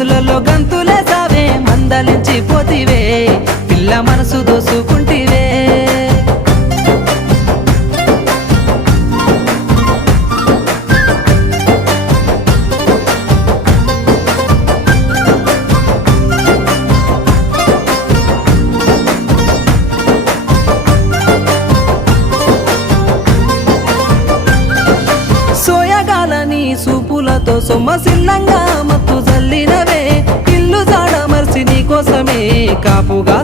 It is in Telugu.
గదులలో గంతులే సావే మందలించి పోతివే పిల్ల మనసు దోసుకుంటివే సోయగాలని సూపులతో సొమ్మసిల్లంగా మత్తు జల్లినవే ఇల్లు జాడ మర్చి నీ కోసమే కాపుగా